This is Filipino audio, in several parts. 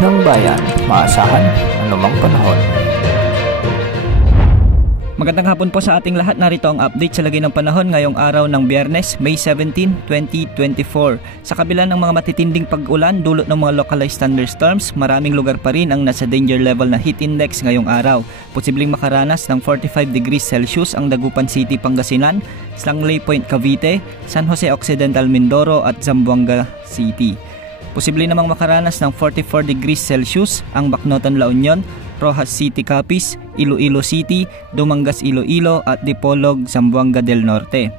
ng bayan, maasahan anumang panahon. Magandang hapon po sa ating lahat. Narito ang update sa lagay ng panahon ngayong araw ng Biyernes, May 17, 2024. Sa kabila ng mga matitinding pag-ulan dulot ng mga localized thunderstorms, maraming lugar pa rin ang nasa danger level na heat index ngayong araw. Posibleng makaranas ng 45 degrees Celsius ang Dagupan City, Pangasinan, Sangley Point, Cavite, San Jose Occidental, Mindoro at Zamboanga City. Posible namang makaranas ng 44 degrees Celsius ang Bacnotan, La Union, Rojas City, Capiz, Iloilo City, Dumangas, Iloilo at Dipolog, Zamboanga del Norte.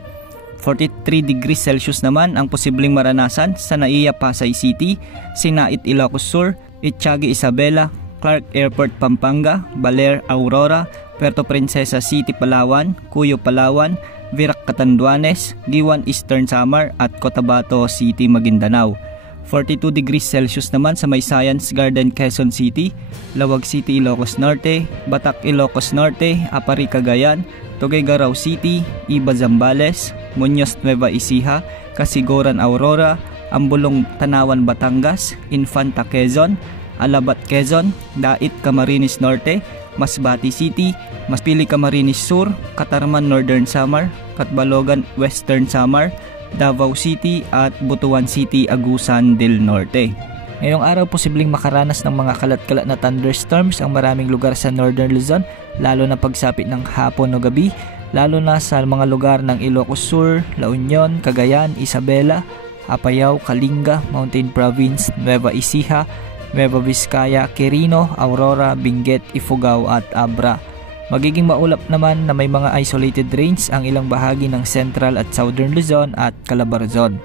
43 degrees Celsius naman ang posibleng maranasan sa Naiya, Pasay City, Sinait, Ilocos Sur, Itiagi, Isabela, Clark Airport, Pampanga, Baler, Aurora, Puerto Princesa City, Palawan, Cuyo, Palawan, Virac, Catanduanes, Giwan, Eastern Samar at Cotabato City, Maguindanao. 42 degrees Celsius naman sa May Science Garden, Quezon City, Lawag City, Ilocos Norte, Batak, Ilocos Norte, Apari, Cagayan, Tuguegarao City, Iba, Zambales, Muñoz, Nueva Ecija, Casiguran, Aurora, Ambulong, Tanawan, Batangas, Infanta, Quezon, Alabat, Quezon, Dait, Camarines Norte, Masbate City, Maspili, Camarines Sur, Catarman, Northern Samar, Catbalogan, Western Samar, Davao City at Butuan City, Agusan del Norte. Ngayong araw, posibleng makaranas ng mga kalat-kalat na thunderstorms ang maraming lugar sa Northern Luzon, lalo na pagsapit ng hapon o gabi, lalo na sa mga lugar ng Ilocos Sur, La Union, Cagayan, Isabela, Apayao, Kalinga, Mountain Province, Nueva Ecija, Nueva Vizcaya, Quirino, Aurora, Benguet, Ifugao at Abra. Magiging maulap naman na may mga isolated rains ang ilang bahagi ng Central at Southern Luzon at Calabarzon.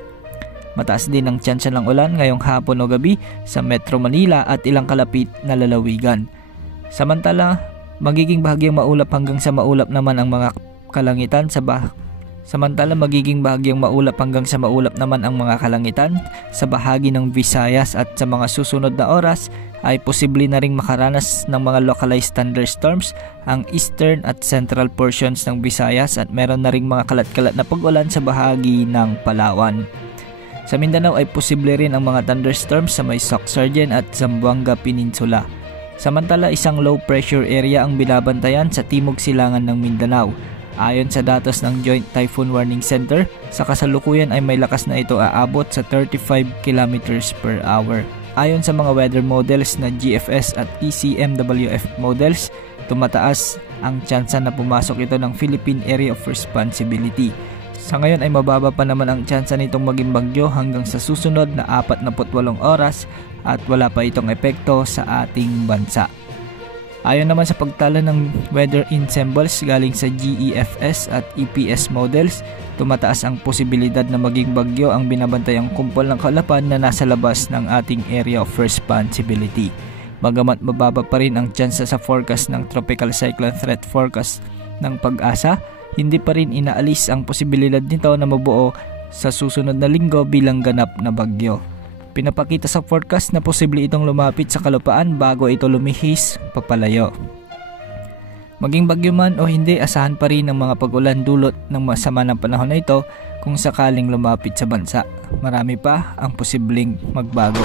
Mataas din ang tsansa ng ulan ngayong hapon o gabi sa Metro Manila at ilang kalapit na lalawigan. Samantala, magiging bahagyang maulap hanggang sa maulap naman ang mga kalangitan sa bahagi ng Visayas at sa mga susunod na oras ay posible na ring makaranas ng mga localized thunderstorms ang eastern at central portions ng Visayas at meron na ring mga kalat-kalat na pag-ulan sa bahagi ng Palawan. Sa Mindanao ay posible rin ang mga thunderstorms sa may Sorsogon at Zamboanga Peninsula. Samantala, isang low pressure area ang binabantayan sa timog silangan ng Mindanao. Ayon sa datos ng Joint Typhoon Warning Center, sa kasalukuyan ay may lakas na ito aabot sa 35 km per hour. Ayon sa mga weather models na GFS at ECMWF models, tumataas ang tsansa na pumasok ito ng Philippine Area of Responsibility. Sa ngayon ay mababa pa naman ang tsansa nitong maging bagyo hanggang sa susunod na 48 oras at wala pa itong epekto sa ating bansa. Ayon naman sa pagtala ng weather ensembles galing sa GEFS at EPS models, tumataas ang posibilidad na maging bagyo ang binabantayang kumpol ng kaulapan na nasa labas ng ating area of responsibility. Bagamat mababa pa rin ang tsansa sa forecast ng Tropical Cyclone Threat Forecast ng Pag-asa, hindi pa rin inaalis ang posibilidad nito na mabuo sa susunod na linggo bilang ganap na bagyo. Pinapakita sa forecast na posible itong lumapit sa kalupaan bago ito lumihis papalayo. Maging bagyo man o hindi, asahan pa rin ang mga pag-ulan dulot ng masama ng panahon na ito kung sakaling lumapit sa bansa. Marami pa ang posibleng magbago.